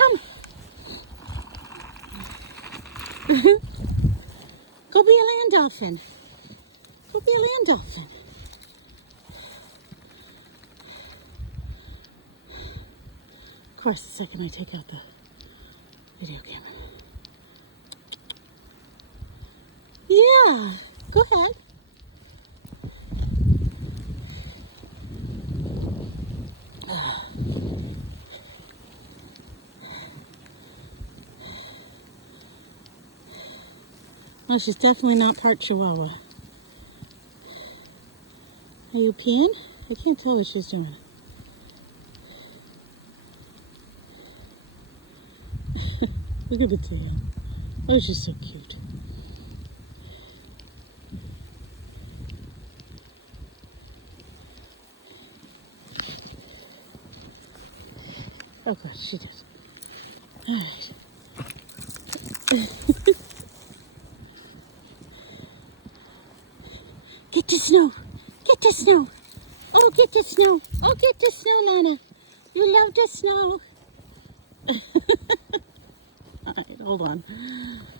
Come. Go be a land dolphin. Go be a land dolphin. Of course, the second I take out the video camera. Yeah, go ahead. Well, she's definitely not part Chihuahua. Are you peeing? I can't tell what she's doing. Look at the tail. Oh, she's so cute. Oh gosh, she did. All right. Get the snow. Get the snow. Oh, get the snow. Oh, get the snow, Lana. You love the snow. All right, hold on.